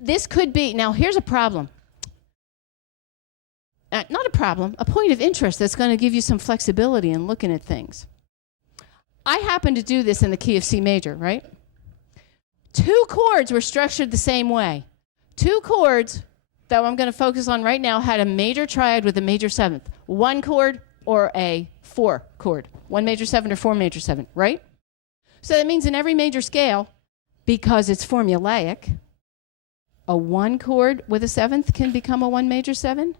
this could be, now here's a problem. Not a problem, a point of interest that's going to give you some flexibility in looking at things. I happen to do this in the key of C major, right? 2 chords were structured the same way. 2 chords that I'm going to focus on right now had a major triad with a major 7th. 1 chord or a 4 chord. 1 major 7 or 4 major 7, right? So that means in every major scale, because it's formulaic, a 1 chord with a 7th can become a 1 major 7,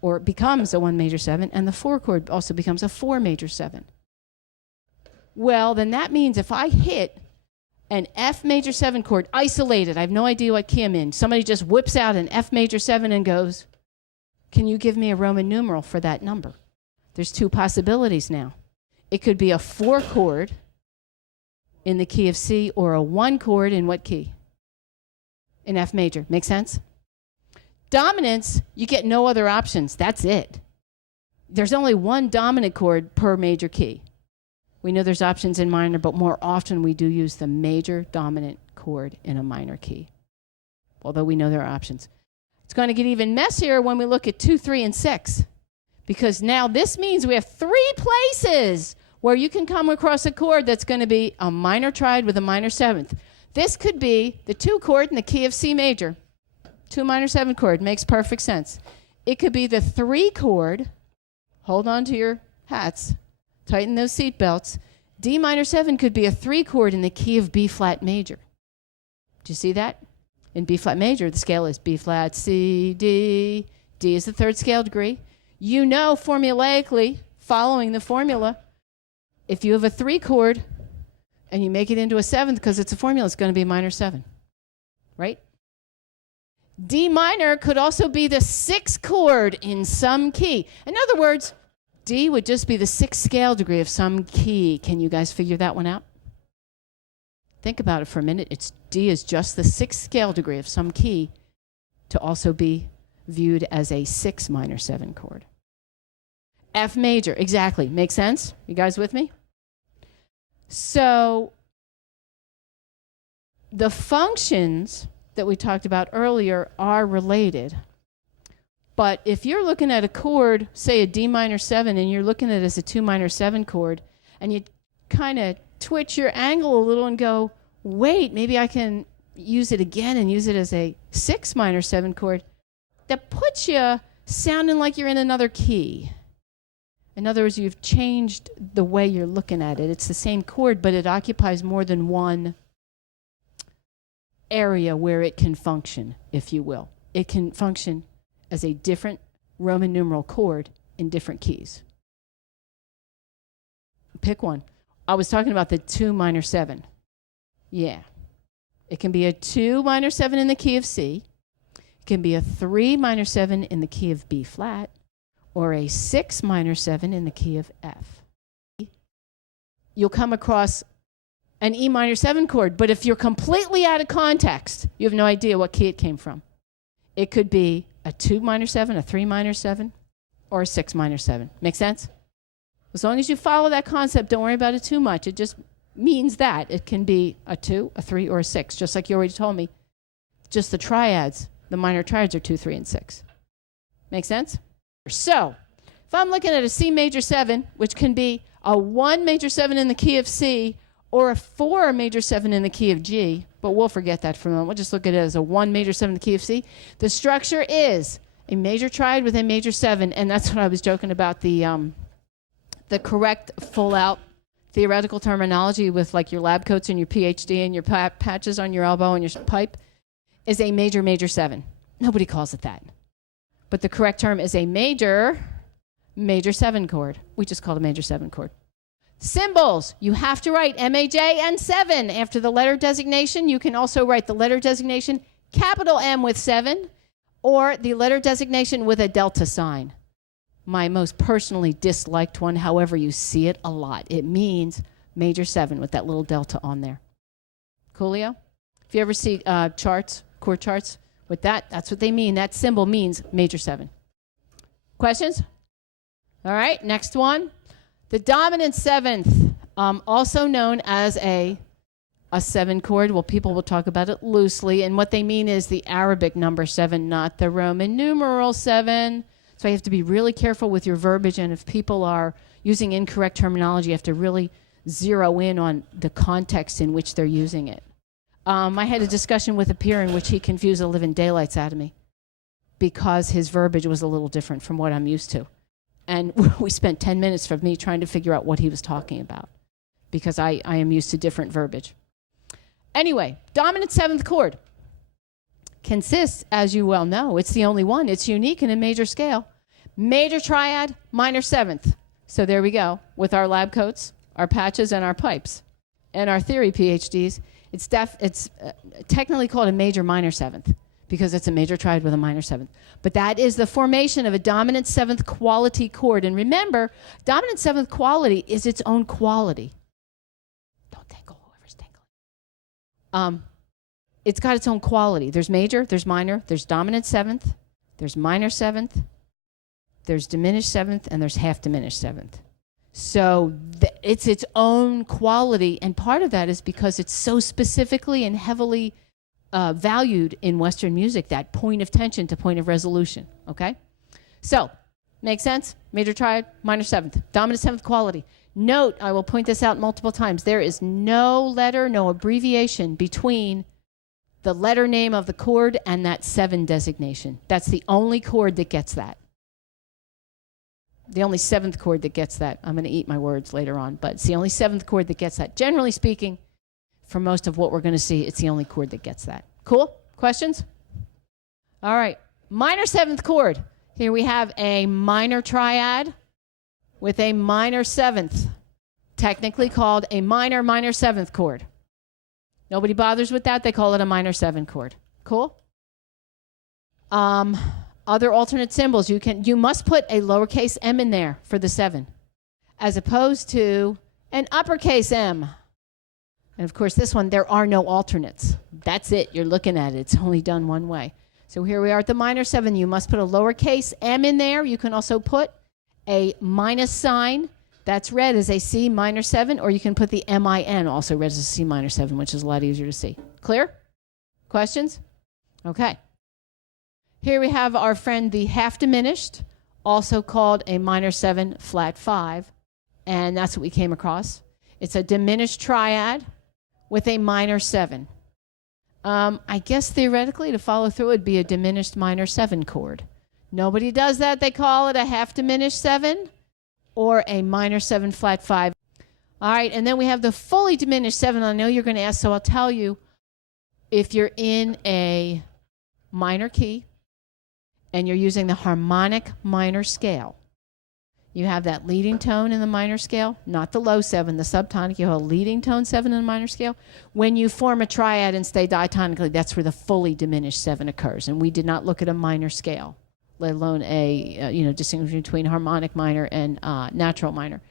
or it becomes a 1 major 7, and the 4 chord also becomes a 4 major 7. Well, then that means if I hit an F major 7 chord, isolated, I have no idea what key I'm in, somebody just whips out an F major 7 and goes, can you give me a Roman numeral for that number? There's 2 possibilities now. It could be a 4 chord in the key of C, or a 1 chord in what key? In F major. Make sense? Dominance, you get no other options. That's it. There's only 1 dominant chord per major key. We know there's options in minor, but more often we do use the major dominant chord in a minor key, although we know there are options. It's going to get even messier when we look at 2, 3, and 6, because now this means we have 3 places where you can come across a chord that's going to be a minor triad with a minor 7th. This could be the 2 chord in the key of C major. 2 minor 7 chord makes perfect sense. It could be the 3 chord, hold on to your hats, tighten those seat belts. D minor 7 could be a 3 chord in the key of B flat major. Do you see that? In B flat major, the scale is B flat, C, D. D is the 3rd scale degree. You know formulaically, following the formula, if you have a 3 chord and you make it into a 7th because it's a formula, it's going to be a minor 7, right? D minor could also be the 6th chord in some key. In other words, D would just be the 6th scale degree of some key. Can you guys figure that one out? Think about it for a minute. D is just the 6th scale degree of some key to also be viewed as a 6 minor 7 chord. F major, exactly. Make sense? You guys with me? So the functions that we talked about earlier are related. But if you're looking at a chord, say a D minor 7, and you're looking at it as a 2 minor 7 chord, and you kind of twitch your angle a little and go, wait, maybe I can use it again and use it as a 6 minor 7 chord, that puts you sounding like you're in another key. In other words, you've changed the way you're looking at it. It's the same chord, but it occupies more than one area where it can function, if you will. It can function as a different Roman numeral chord in different keys. Pick one. I was talking about the 2 minor 7. Yeah. It can be a 2 minor 7 in the key of C. It can be a 3 minor 7 in the key of B flat, or a 6 minor 7 in the key of F. You'll come across an E minor 7 chord, but if you're completely out of context, you have no idea what key it came from. It could be a 2 minor 7, a 3 minor 7, or a 6 minor 7. Make sense? As long as you follow that concept, don't worry about it too much. It just means that it can be a 2, a 3, or a 6, just like you already told me. Just the triads, the minor triads are 2, 3, and 6. Make sense? So, if I'm looking at a C major 7, which can be a 1 major 7 in the key of C, or a 4 major 7 in the key of G, but we'll forget that for a moment. We'll just look at it as a 1 major 7 in the key of C. The structure is a major triad with a major 7, and that's what I was joking about, the correct full-out theoretical terminology with like your lab coats and your PhD and your patches on your elbow and your pipe is a major, major 7. Nobody calls it that. But the correct term is a major, major 7 chord. We just call it a major 7 chord. Symbols, you have to write M-A-J and 7 after the letter designation. You can also write the letter designation capital M with 7 or the letter designation with a delta sign. My most personally disliked one, however you see it a lot. It means major 7 with that little delta on there. Coolio? If you ever see charts, chord charts with that, that's what they mean. That symbol means major 7. Questions? All right, next one. The dominant 7th, also known as a a 7 chord? Well, people will talk about it loosely, and what they mean is the Arabic number 7, not the Roman numeral 7. So you have to be really careful with your verbiage, and if people are using incorrect terminology, you have to really zero in on the context in which they're using it. I had a discussion with a peer in which he confused the living daylights out of me because his verbiage was a little different from what I'm used to. And we spent 10 minutes of me trying to figure out what he was talking about because I am used to different verbiage. Anyway, dominant 7th chord consists, as you well know, it's the only one. It's unique in a major scale. Major triad, minor 7th. So there we go with our lab coats, our patches, and our pipes. And our theory PhDs, it's technically called a major minor 7th because it's a major triad with a minor 7th. But that is the formation of a dominant 7th quality chord. And remember, dominant 7th quality is its own quality. Don't tinkle, whoever's tinkling. It's got its own quality. There's major, there's minor, there's dominant 7th, there's minor 7th, there's diminished 7th, and there's half diminished 7th. So it's its own quality, and part of that is because it's so specifically and heavily valued in Western music, that point of tension to point of resolution, okay? So, makes sense? Major triad, minor 7th, dominant 7th quality. Note, I will point this out multiple times, there is no letter, no abbreviation between the letter name of the chord and that 7 designation. That's the only chord that gets that. The only 7th chord that gets that. I'm going to eat my words later on, but it's the only 7th chord that gets that. Generally speaking, for most of what we're going to see, it's the only chord that gets that. Cool? Questions? All right. Minor 7th chord. Here we have a minor triad with a minor 7th, technically called a minor 7th chord. Nobody bothers with that. They call it a minor 7 chord. Cool? Other alternate symbols. You must put a lowercase m in there for the 7, as opposed to an uppercase M. And of course, this one, there are no alternates. That's it. You're looking at it. It's only done one way. So here we are at the minor 7. You must put a lowercase m in there. You can also put a minus sign. That's read as a C minor 7, or you can put the MIN, also read as a C minor 7, which is a lot easier to see. Clear? Questions? Okay. Here we have our friend the half diminished, also called a minor 7 flat 5, and that's what we came across. It's a diminished triad with a minor 7. I guess theoretically to follow through would be a diminished minor 7 chord. Nobody does that. They call it a half diminished 7 or a minor 7 flat 5. All right, and then we have the fully diminished 7. I know you're going to ask, so I'll tell you, if you're in a minor key and you're using the harmonic minor scale, you have that leading tone in the minor scale, not the low 7, the subtonic. You have a leading tone 7 in the minor scale. When you form a triad and stay diatonically, that's where the fully diminished 7 occurs. And we did not look at a minor scale, let alone a distinction between harmonic minor and natural minor.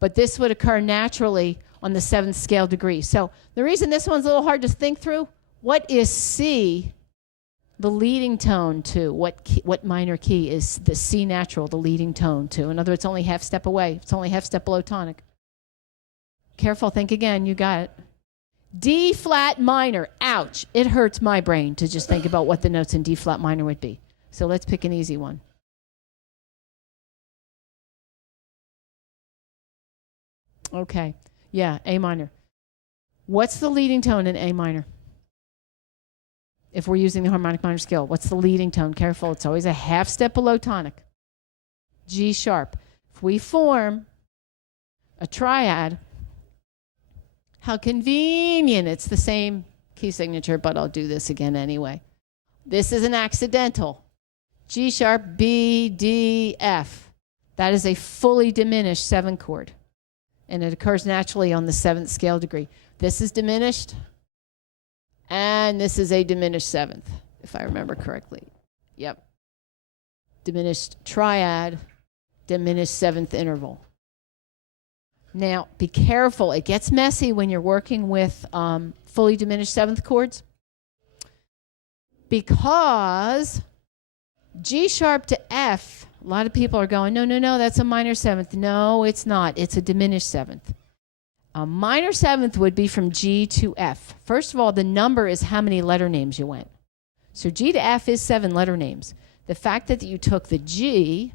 But this would occur naturally on the 7th scale degree. So the reason this one's a little hard to think through, what is C the leading tone to? What minor key is the C natural, the leading tone to? In other words, it's only half step away. It's only half step below tonic. Careful, think again, you got it. D flat minor, ouch. It hurts my brain to just think about what the notes in D flat minor would be. So let's pick an easy one. Okay, yeah, A minor. What's the leading tone in A minor? If we're using the harmonic minor scale, what's the leading tone? Careful, it's always a half step below tonic. G sharp. If we form a triad, how convenient. It's the same key signature, but I'll do this again anyway. This is an accidental. G sharp, B, D, F. That is a fully diminished 7 chord, and it occurs naturally on the 7th scale degree. This is diminished, and this is a diminished 7th, if I remember correctly. Yep. Diminished triad, diminished 7th interval. Now, be careful. It gets messy when you're working with fully diminished 7th chords, because G sharp to F, a lot of people are going, no, that's a minor 7th. No, it's not. It's a diminished 7th. A minor seventh would be from G to F. First of all, the number is how many letter names you went. So G to F is 7 letter names. The fact that you took the G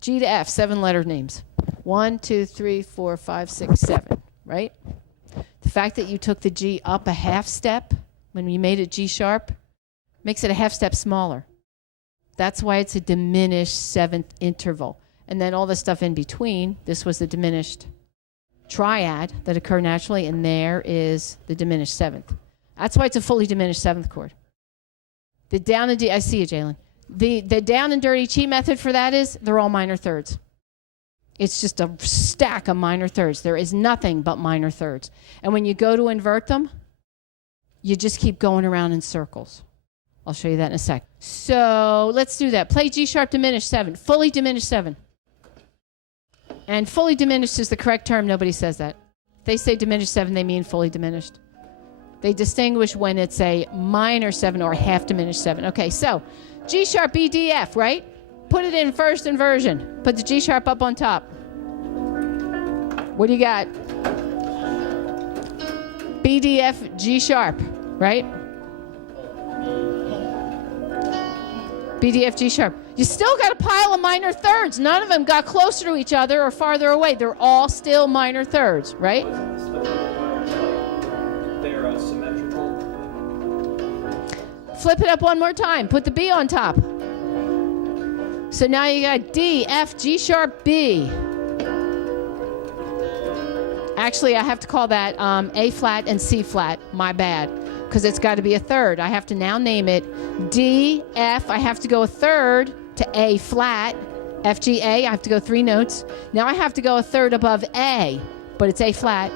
to F, 7 letter names. 1, 2, 3, 4, 5, 6, 7, right? The fact that you took the G up a half step when you made it G sharp makes it a half step smaller. That's why it's a diminished seventh interval. And then all the stuff in between, this was the diminished triad that occurred naturally, and there is the diminished seventh. That's why it's a fully diminished seventh chord. The down and I see you, Jalen. The down and dirty cheat method for that is they're all minor thirds. It's just a stack of minor thirds. There is nothing but minor thirds. And when you go to invert them, you just keep going around in circles. I'll show you that in a sec. So let's do that. Play G sharp diminished 7, fully diminished 7. And fully diminished is the correct term. Nobody says that. If they say diminished 7, they mean fully diminished. They distinguish when it's a minor 7 or half diminished 7. Okay, so G sharp, B, D, F, right? Put it in first inversion. Put the G sharp up on top. What do you got? B, D, F, G sharp, right? B, D, F, G sharp. You still got a pile of minor thirds. None of them got closer to each other or farther away. They're all still minor thirds, right? They're symmetrical. Flip it up one more time. Put the B on top. So now you got D, F, G sharp, B. Actually, I have to call that A flat and C flat. My bad. Because it's got to be a third. I have to now name it D, F. I have to go a third to A flat. F, G, A. I have to go 3 notes. Now I have to go a third above A. But it's A flat,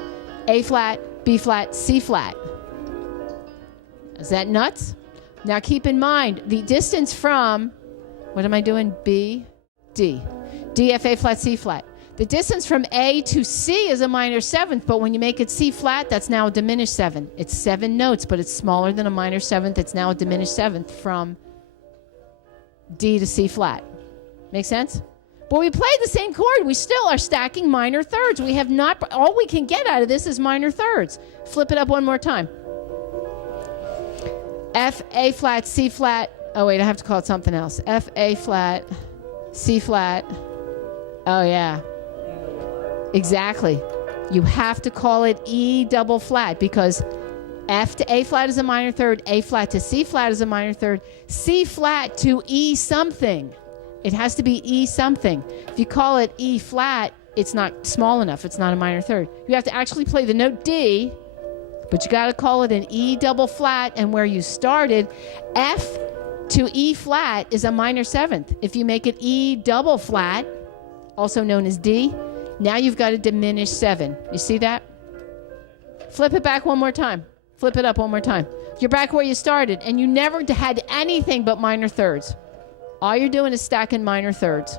B flat, C flat. Is that nuts? Now keep in mind, the distance from, what am I doing? B, D. D, F, A flat, C flat. The distance from A to C is a minor seventh, but when you make it C flat, that's now a diminished 7. It's 7 notes, but it's smaller than a minor seventh. It's now a diminished seventh from D to C flat. Make sense? But we played the same chord. We still are stacking minor thirds. We have not, all we can get out of this is minor thirds. Flip it up one more time. F, A flat, C flat. Oh, wait, I have to call it something else. F, A flat, C flat. Oh, yeah. Exactly. You have to call it E double flat because F to A flat is a minor third, A flat to C flat is a minor third, C flat to E something. It has to be E something. If you call it E flat, it's not small enough. It's not a minor third. You have to actually play the note D, but you got to call it an E double flat, and where you started, F to E flat is a minor seventh. If you make it E double flat, also known as D, now you've got a diminished 7. You see that? Flip it back one more time. Flip it up one more time. You're back where you started, and you never had anything but minor thirds. All you're doing is stacking minor thirds.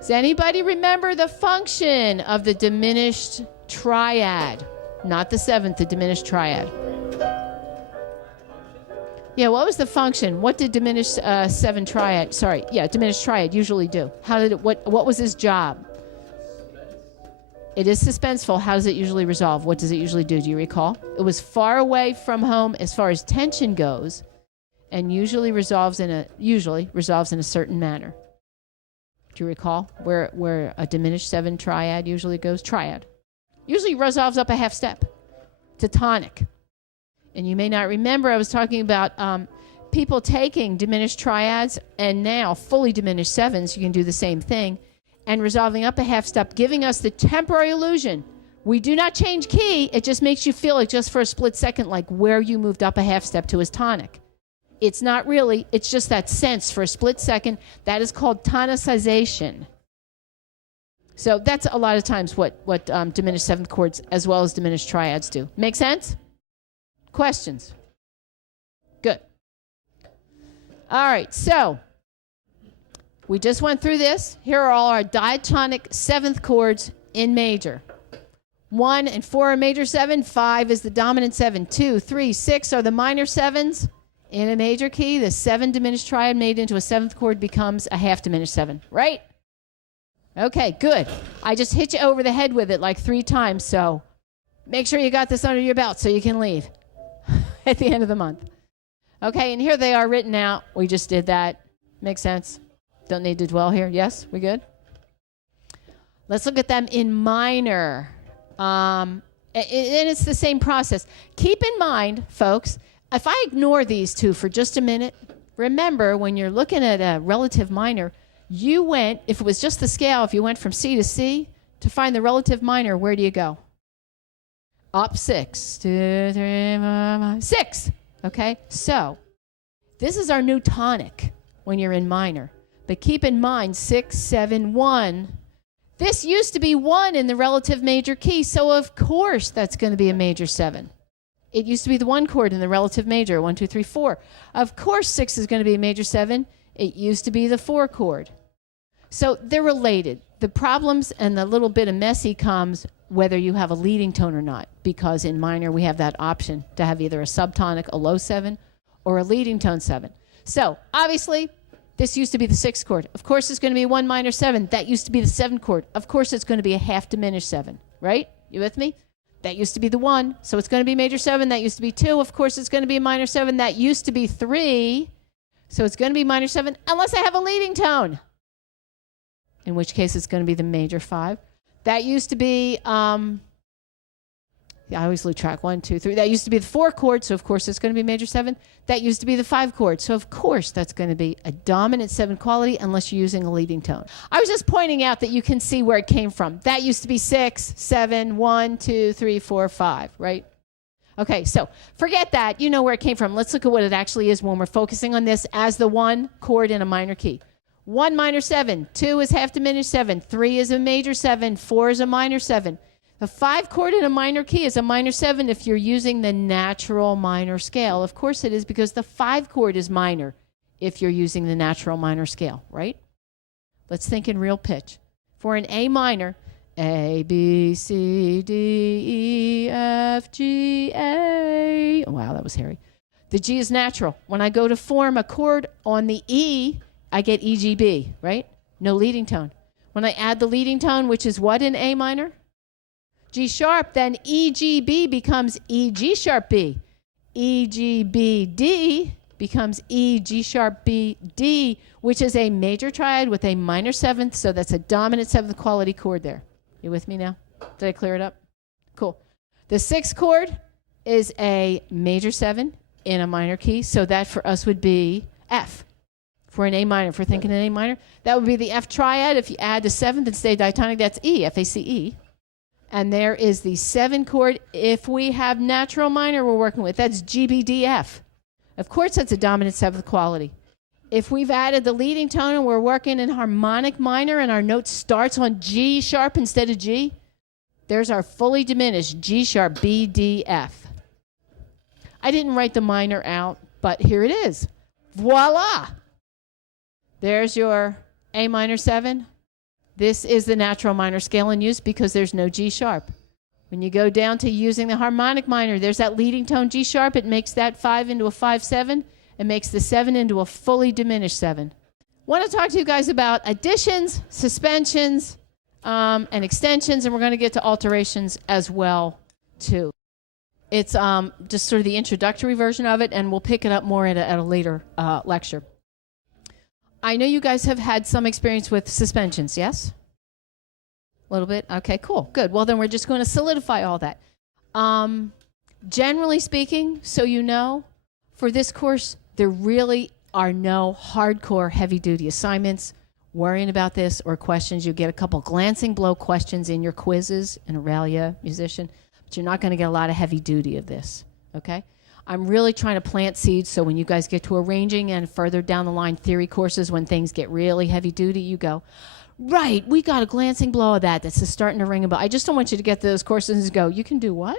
Does anybody remember the function of the diminished triad? Not the seventh, the diminished triad. Yeah, what was the function? What did diminished diminished triad usually do? What was his job? It is suspenseful. How does it usually resolve? What does it usually do? Do you recall? It was far away from home as far as tension goes, and usually resolves in a certain manner. Do you recall where a diminished 7 triad usually goes? Triad. Usually resolves up a half step to tonic. And you may not remember, I was talking about people taking diminished triads and now fully diminished 7s. You can do the same thing. And resolving up a half step, giving us the temporary illusion. We do not change key. It just makes you feel like just for a split second, like where you moved up a half step to is tonic. It's not really. It's just that sense for a split second. That is called tonicization. So that's a lot of times what diminished 7th chords as well as diminished triads do. Make sense? Questions? Good. All right, so we just went through this. Here are all our diatonic 7th chords in major. 1 and 4 are major 7. 5 is the dominant 7. 2, 3, 6 are the minor 7s. In a major key, the 7 diminished triad made into a 7th chord becomes a half diminished 7, right? Okay, good. I just hit you over the head with it like 3 times, so make sure you got this under your belt so you can leave at the end of the month. Okay, and here they are written out. We just did that. Makes sense. Don't need to dwell here. Yes, we good? Let's look at them in minor. And it's the same process. Keep in mind, folks, if I ignore these two for just a minute, remember when you're looking at a relative minor, you went, if it was just the scale, if you went from C to C, to find the relative minor, where do you go? Up 6. 2, 3, 4, 5, 6. Okay? So, this is our new tonic when you're in minor. But keep in mind, 6, 7, 1. This used to be 1 in the relative major key, so of course that's going to be a major 7. It used to be the 1 chord in the relative major, 1, 2, 3, 4. Of course 6 is going to be a major 7. It used to be the 4 chord. So they're related. The problems and the little bit of messy comes whether you have a leading tone or not, because in minor we have that option to have either a subtonic, a low 7, or a leading tone 7. So obviously, this used to be the 6th chord. Of course, it's going to be 1 minor 7. That used to be the 7th chord. Of course, it's going to be a half diminished 7, right? You with me? That used to be the 1, so it's going to be major 7. That used to be 2. Of course, it's going to be a minor 7. That used to be 3, so it's going to be minor 7, unless I have a leading tone, in which case it's going to be the major 5. That used to be, I always lose track, 1, 2, 3. That used to be the 4 chord, so of course it's going to be major 7. That used to be the 5 chord, so of course that's going to be a dominant 7 quality unless you're using a leading tone. I was just pointing out that you can see where it came from. That used to be 6, 7, 1, 2, 3, 4, 5, right? Okay, so forget that. You know where it came from. Let's look at what it actually is when we're focusing on this as the 1 chord in a minor key. 1 minor 7, 2 is half diminished 7, 3 is a major 7, 4 is a minor 7. The 5 chord in a minor key is a minor 7 if you're using the natural minor scale. Of course it is, because the 5 chord is minor if you're using the natural minor scale, right? Let's think in real pitch. For an A minor, A, B, C, D, E, F, G, A. Oh, wow, that was hairy. The G is natural. When I go to form a chord on the E, I get E, G, B, right? No leading tone. When I add the leading tone, which is what in A minor? G sharp, then E, G, B becomes E, G sharp, B. E, G, B, D becomes E, G sharp, B, D, which is a major triad with a minor 7th, so that's a dominant 7th quality chord there. You with me now? Did I clear it up? Cool. The 6th chord is a major 7 in a minor key, so that for us would be F. For an A minor, if we're thinking an A minor, that would be the F triad. If you add the 7th and stay diatonic, that's E, F-A-C-E. And there is the 7 chord. If we have natural minor we're working with, that's G, B, D, F. Of course, that's a dominant 7th quality. If we've added the leading tone and we're working in harmonic minor and our note starts on G sharp instead of G, there's our fully diminished G sharp, B, D, F. I didn't write the minor out, but here it is. Voila! There's your A minor 7. This is the natural minor scale in use because there's no G sharp. When you go down to using the harmonic minor, there's that leading tone G sharp. It makes that 5 into a 5-7. It makes the 7 into a fully diminished 7. Want to talk to you guys about additions, suspensions, and extensions, and we're going to get to alterations as well, too. It's just sort of the introductory version of it, and we'll pick it up more at a later lecture. I know you guys have had some experience with suspensions, yes? A little bit? Okay, cool, good. Well, then we're just going to solidify all that. Generally speaking, so you know, for this course, there really are no hardcore heavy-duty assignments. Worrying about this or questions, you get a couple glancing blow questions in your quizzes in Aurelia, musician, but you're not going to get a lot of heavy-duty of this, okay? I'm really trying to plant seeds so when you guys get to arranging and further down the line theory courses, when things get really heavy duty, you go, right, we got a glancing blow of that. That's starting to ring a bell. I just don't want you to get to those courses and go, you can do what?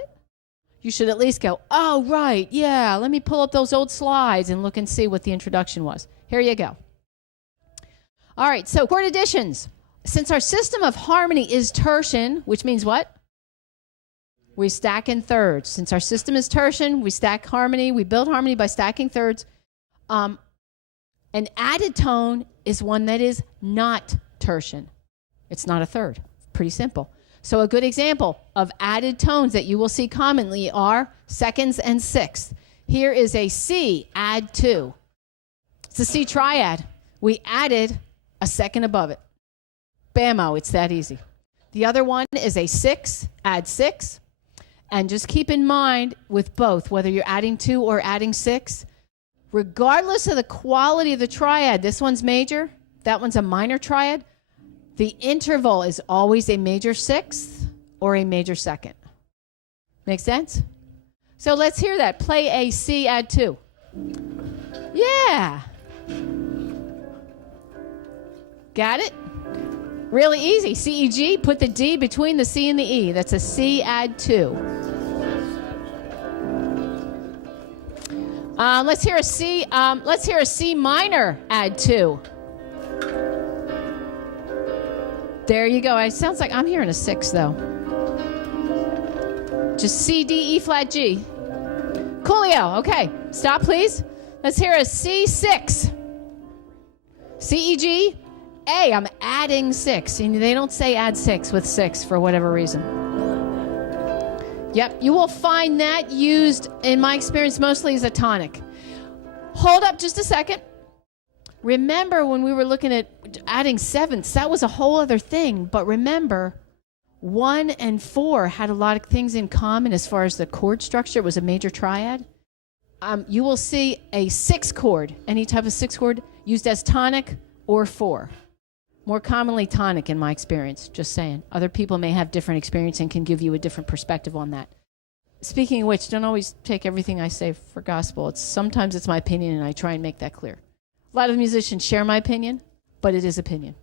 You should at least go, oh, right, yeah, let me pull up those old slides and look and see what the introduction was. Here you go. All right, so chord additions. Since our system of harmony is tertian, which means what? We stack in thirds. Since our system is tertian, we stack harmony. We build harmony by stacking thirds. An added tone is one that is not tertian. It's not a third. Pretty simple. So a good example of added tones that you will see commonly are seconds and sixths. Here is a C, add 2. It's a C triad. We added a second above it. Bammo, it's that easy. The other one is a 6, add 6. And just keep in mind with both, whether you're adding 2 or adding 6, regardless of the quality of the triad, this one's major, that one's a minor triad, the interval is always a major sixth or a major second. Make sense? So let's hear that. Play a C, add 2. Yeah. Got it? Really easy. C, E, G, put the D between the C and the E. That's a C, add 2. Let's hear a C. Let's hear a C minor, add 2. There you go. It sounds like I'm hearing a 6 though. Just C, D, E flat, G. Coolio. Okay. Stop, please. Let's hear a C6. C, E, G, A. I'm adding 6. And they don't say add 6 with 6 for whatever reason. Yep. You will find that used, in my experience, mostly as a tonic. Hold up just a second. Remember when we were looking at adding sevenths, that was a whole other thing. But remember, 1 and 4 had a lot of things in common as far as the chord structure. It was a major triad. You will see a 6 chord, any type of 6 chord, used as tonic or 4. More commonly tonic in my experience, just saying. Other people may have different experience and can give you a different perspective on that. Speaking of which, don't always take everything I say for gospel. Sometimes it's my opinion, and I try and make that clear. A lot of musicians share my opinion, but it is opinion.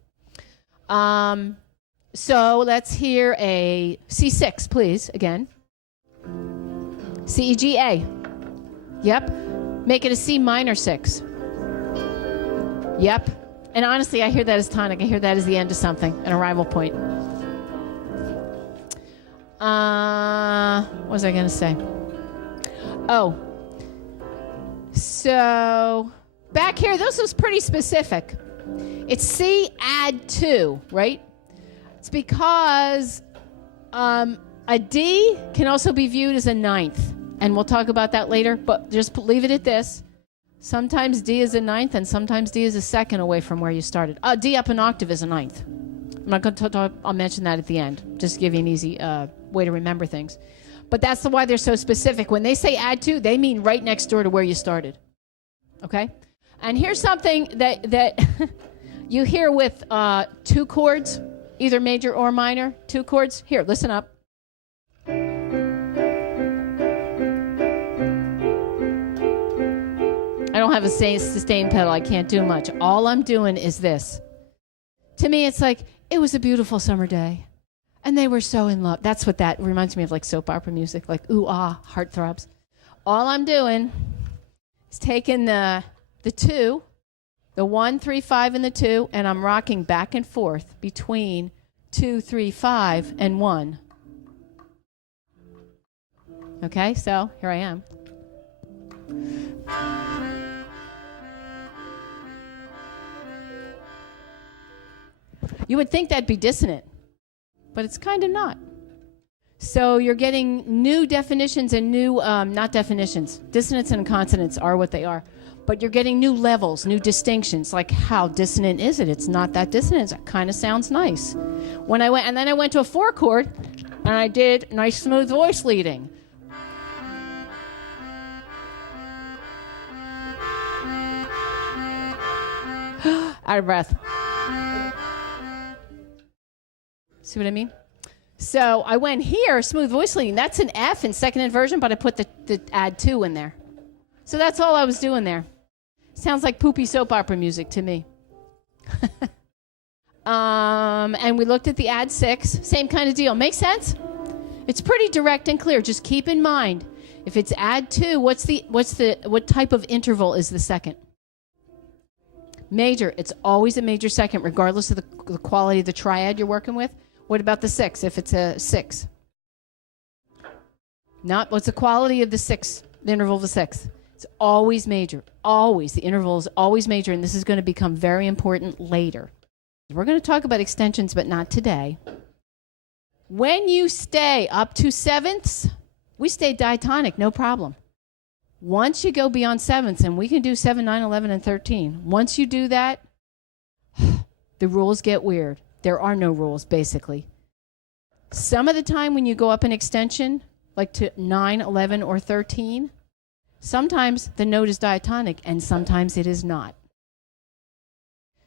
So let's hear a C6, please, again. C, E, G, A. Yep. Make it a C minor 6. Yep. And honestly, I hear that as tonic. I hear that as the end of something, an arrival point. What was I going to say? Oh. So back here, this was pretty specific. It's C, add 2, right? It's because a D can also be viewed as a ninth. And we'll talk about that later, but just leave it at this. Sometimes D is a ninth, and sometimes D is a second away from where you started. D up an octave is a ninth. I'm not going to talk, I'll mention that at the end, just to give you an easy way to remember things. But that's why they're so specific. When they say add 2, they mean right next door to where you started. Okay? And here's something that you hear with 2 chords, either major or minor, 2 chords. Here, listen up. I don't have a sustain pedal. I can't do much. All I'm doing is this. To me, it's like, it was a beautiful summer day, and they were so in love. That's what that reminds me of, like soap opera music, like ooh, ah, heartthrobs. All I'm doing is taking the 2, the 1, 3, 5, and the 2, and I'm rocking back and forth between 2, 3, 5, and 1. Okay, so here I am. You would think that'd be dissonant, but it's kind of not. So you're getting new definitions and new, not definitions. Dissonance and consonants are what they are. But you're getting new levels, new distinctions, like how dissonant is it? It's not that dissonant. It kind of sounds nice. And then I went to a 4 chord, and I did nice smooth voice leading. Out of breath. See what I mean? So I went here, smooth voice leading. That's an F in second inversion, but I put the add 2 in there. So that's all I was doing there. Sounds like poopy soap opera music to me. And we looked at the add 6. Same kind of deal. Make sense? It's pretty direct and clear. Just keep in mind, if it's add 2, what type of interval is the second? Major. It's always a major second, regardless of the quality of the triad you're working with. What about the 6, if it's a 6? What's the quality of the 6, the interval of the 6? It's always major. Always. The interval is always major, and this is going to become very important later. We're going to talk about extensions, but not today. When you stay up to sevenths, we stay diatonic, no problem. Once you go beyond sevenths, and we can do 7, 9, 11, and 13. Once you do that, the rules get weird. There are no rules, basically. Some of the time when you go up an extension, like to 9, 11, or 13, sometimes the note is diatonic, and sometimes it is not.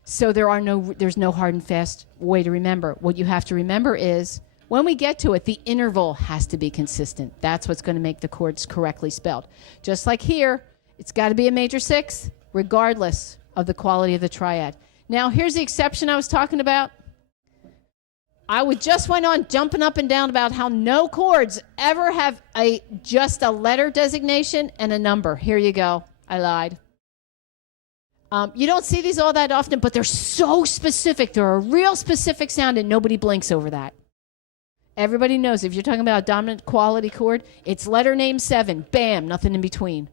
So there's no hard and fast way to remember. What you have to remember is, when we get to it, the interval has to be consistent. That's what's going to make the chords correctly spelled. Just like here, it's got to be a major 6, regardless of the quality of the triad. Now, here's the exception I was talking about. I just went on jumping up and down about how no chords ever have just a letter designation and a number. Here you go. I lied. You don't see these all that often, but they're so specific. They're a real specific sound, and nobody blinks over that. Everybody knows if you're talking about a dominant quality chord, it's letter name 7. Bam, nothing in between.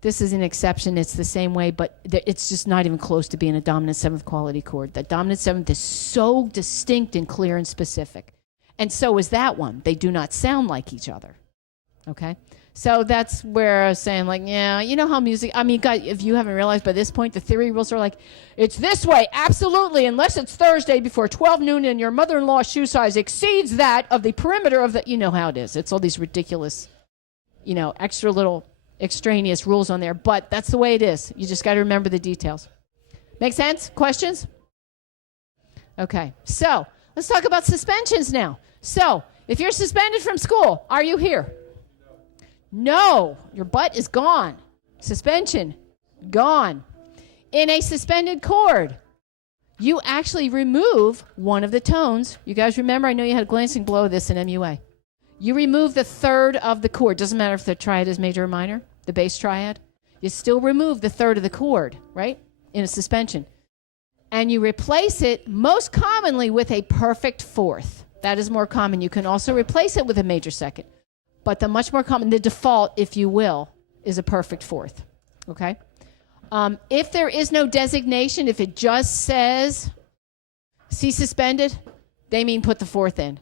This is an exception. It's the same way, but it's just not even close to being a dominant 7th quality chord. The dominant 7th is so distinct and clear and specific. And so is that one. They do not sound like each other. Okay? So that's where I was saying, like, yeah, you know how music, I mean, God, if you haven't realized by this point, the theory rules are like, it's this way, absolutely, unless it's Thursday before 12 noon and your mother-in-law's shoe size exceeds that of the perimeter of the, you know how it is. It's all these ridiculous, extra little extraneous rules on there, but that's the way it is. You just got to remember the details. Make sense? Questions? Okay, so let's talk about suspensions now. So if you're suspended from school, are you here? No, your butt is gone. Suspension, gone. In a suspended chord, you actually remove one of the tones. You guys remember, I know you had a glancing blow of this in MUA. You remove the third of the chord. Doesn't matter if the triad is major or minor, the bass triad. You still remove the third of the chord, right, in a suspension. And you replace it most commonly with a perfect 4th. That is more common. You can also replace it with a major 2nd. But the much more common, the default, if you will, is a perfect 4th, okay? If there is no designation, if it just says C suspended, they mean put the 4th in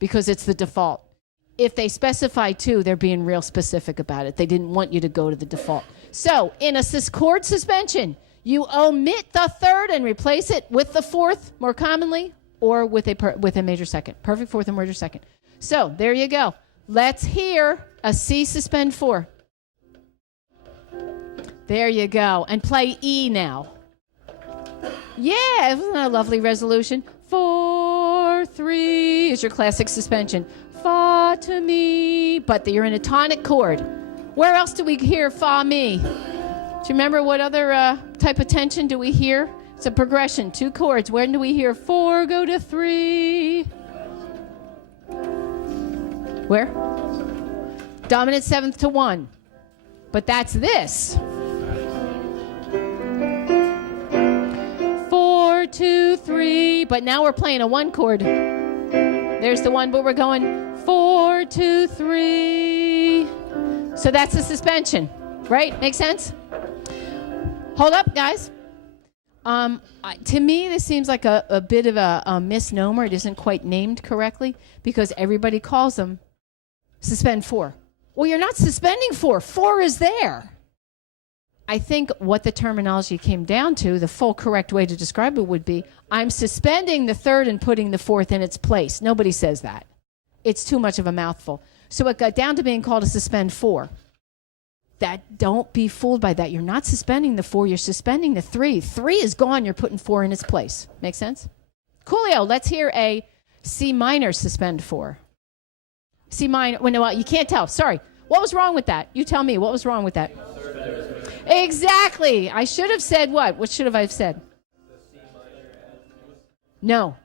because it's the default. If they specify 2, they're being real specific about it. They didn't want you to go to the default. So in a chord suspension, you omit the 3rd and replace it with the 4th, more commonly, or with a major 2nd. Perfect 4th and major 2nd. So there you go. Let's hear a C suspend 4. There you go. And play E now. Yeah, isn't that a lovely resolution? 4, 3 is your classic suspension. Fa to mi, but you're in a tonic chord. Where else do we hear fa mi? Do you remember what other type of tension do we hear? It's a progression, 2 chords. When do we hear 4 go to 3? Where? Dominant 7th to 1. But that's this. 4, 2, 3. But now we're playing a 1 chord. There's the 1, but we're going 4, 2, 3. So that's a suspension, right? Make sense? Hold up, guys. To me, this seems like a bit of a misnomer. It isn't quite named correctly because everybody calls them suspend 4. Well, you're not suspending 4. 4 is there. I think what the terminology came down to, the full correct way to describe it would be, I'm suspending the 3rd and putting the 4th in its place. Nobody says that. It's too much of a mouthful. So it got down to being called a suspend 4. Don't be fooled by that. You're not suspending the 4. You're suspending the 3. 3 is gone. You're putting 4 in its place. Make sense? Coolio, let's hear a C minor suspend 4. C minor. Well, you can't tell. Sorry. What was wrong with that? You tell me. What was wrong with that? Exactly. I should have said what? What should have I said? No.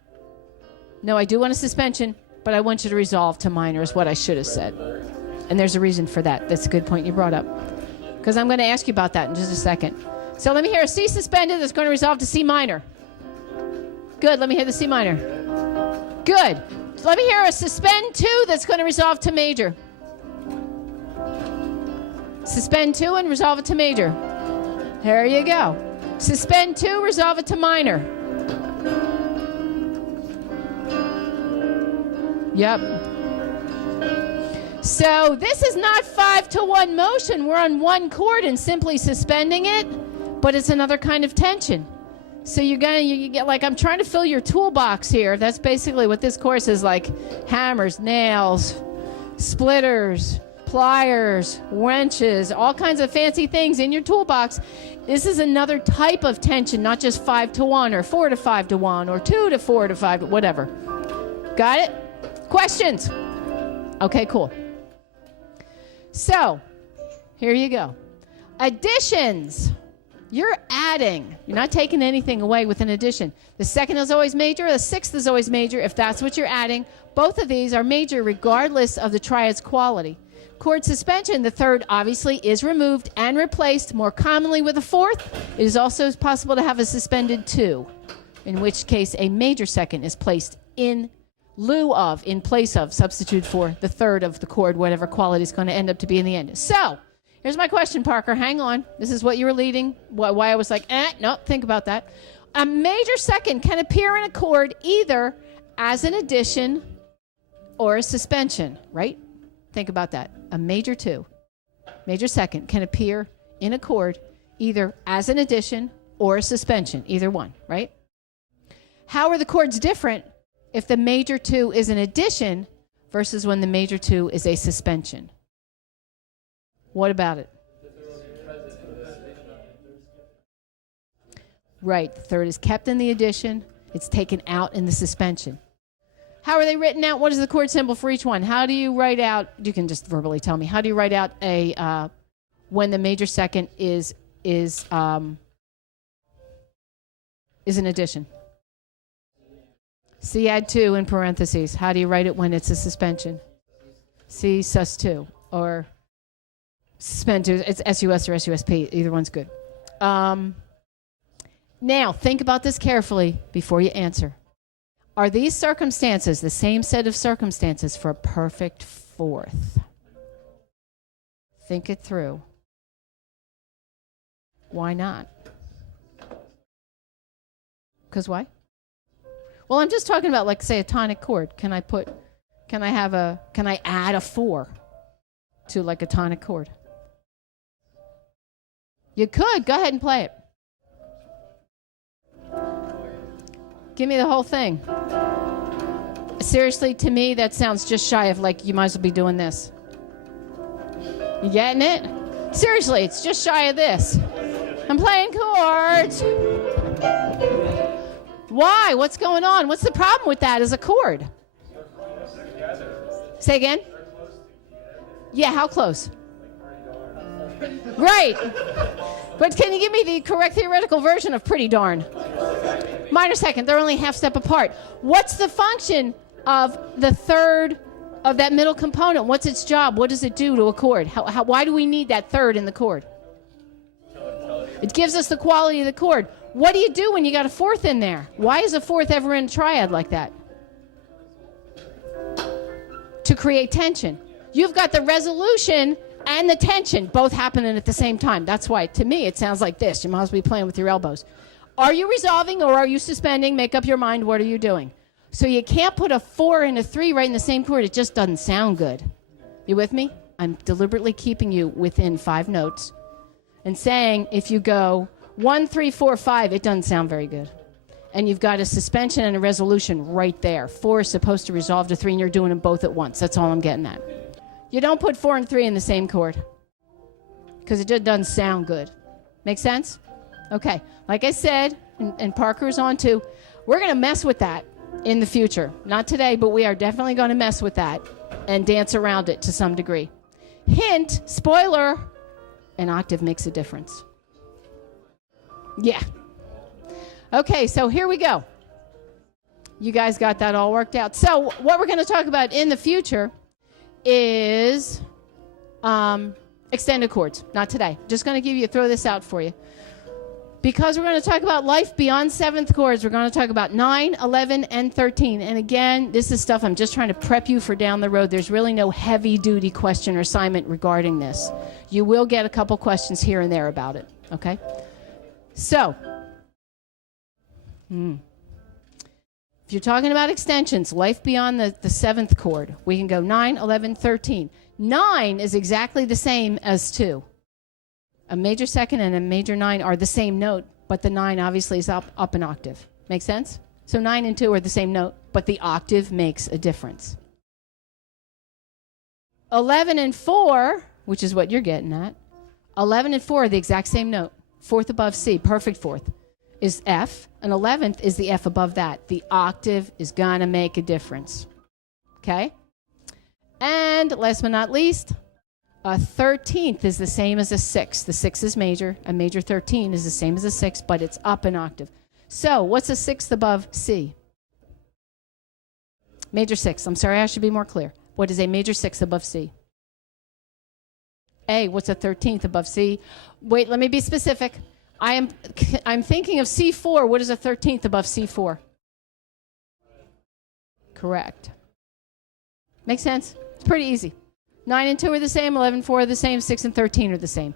No, I do want a suspension, but I want you to resolve to minor is what I should have said. And there's a reason for that. That's a good point you brought up. Because I'm going to ask you about that in just a second. So let me hear a C suspended that's going to resolve to C minor. Good. Let me hear the C minor. Good. So let me hear a suspend 2 that's going to resolve to major. Suspend 2 and resolve it to major. There you go. Suspend 2, resolve it to minor. Yep. So this is not 5-to-1 motion. We're on one chord and simply suspending it, but it's another kind of tension. So you get like, I'm trying to fill your toolbox here. That's basically what this course is like. Hammers, nails, splitters, pliers, wrenches, all kinds of fancy things in your toolbox. This is another type of tension, not just 5-to-1 or 4-to-5-to-1 or 2-to-4-to-5, whatever. Got it? Questions? Okay, cool. So, here you go. Additions. You're adding. You're not taking anything away with an addition. The second is always major. The sixth is always major if that's what you're adding. Both of these are major regardless of the triad's quality. Chord suspension, the third obviously is removed and replaced more commonly with a fourth. It is also possible to have a suspended 2, in which case a major second is placed in lieu of, in place of, substitute for the third of the chord, whatever quality is going to end up to be in the end. So, here's my question, Parker. Hang on. This is what you were leading, why I was like, no, think about that. A major second can appear in a chord either as an addition or a suspension, right? Think about that. A major 2, major second, can appear in a chord either as an addition or a suspension, either one, right? How are the chords different if the major 2 is an addition versus when the major 2 is a suspension? What about it? Right, the third is kept in the addition. It's taken out in the suspension. How are they written out? What is the chord symbol for each one? How do you write out, you can just verbally tell me, how do you write out a when the major second is an addition? C add 2 in parentheses. How do you write it when it's a suspension? C sus 2 or suspend 2. It's SUS or SUSP. Either one's good. Now, think about this carefully before you answer. Are these circumstances the same set of circumstances for a perfect fourth? Think it through. Why not? Because why? Well, I'm just talking about, like, say, a tonic chord. Can I add a 4 to, like, a tonic chord? You could. Go ahead and play it. Give me the whole thing. Seriously, to me, that sounds just shy of, like, you might as well be doing this. You getting it? Seriously, it's just shy of this. I'm playing chords. Why? What's going on? What's the problem with that as a chord? Say again? Yeah, how close? Right. But can you give me the correct theoretical version of pretty darn? Minor second. They're only half step apart. What's the function of the third of that middle component? What's its job? What does it do to a chord? Why do we need that third in the chord? It gives us the quality of the chord. What do you do when you got a fourth in there? Why is a fourth ever in a triad like that? To create tension. You've got the resolution and the tension both happening at the same time. That's why, to me, it sounds like this. You might as well be playing with your elbows. Are you resolving or are you suspending? Make up your mind. What are you doing? So you can't put a 4 and a 3 right in the same chord. It just doesn't sound good. You with me? I'm deliberately keeping you within 5 notes and saying if you go 1, 3, 4, 5, it doesn't sound very good. And you've got a suspension and a resolution right there. 4 is supposed to resolve to 3, and you're doing them both at once. That's all I'm getting at. You don't put 4 and 3 in the same chord because it just doesn't sound good. Make sense? Okay. Like I said, and Parker's on too, we're going to mess with that in the future. Not today, but we are definitely going to mess with that and dance around it to some degree. Hint, spoiler, an octave makes a difference. Yeah. Okay, so here we go. You guys got that all worked out. So what we're going to talk about in the future is extended chords. Not today. Just going to throw this out for you. Because we're going to talk about life beyond 7th chords, we're going to talk about 9, 11, and 13. And again, this is stuff I'm just trying to prep you for down the road. There's really no heavy-duty question or assignment regarding this. You will get a couple questions here and there about it, okay? So, If you're talking about extensions, life beyond the seventh chord, we can go 9, 11, 13. 9 is exactly the same as 2. A major second and a major 9 are the same note, but the 9 obviously is up an octave. Make sense? So 9 and 2 are the same note, but the octave makes a difference. 11 and 4, which is what you're getting at, 11 and 4 are the exact same note. Fourth above C, perfect fourth, is F, and 11th is the F above that. The octave is going to make a difference. Okay? And last but not least, a 13th is the same as a 6. The 6 is major. A major 13 is the same as a 6, but it's up an octave. So what's a sixth above C? Major 6. I'm sorry, I should be more clear. What is a major 6 above C? A. What's a 13th above C? Wait, let me be specific. I'm thinking of C4. What is a 13th above C4? Correct. Makes sense? It's pretty easy. 9 and 2 are the same, 11 and 4 are the same, 6 and 13 are the same.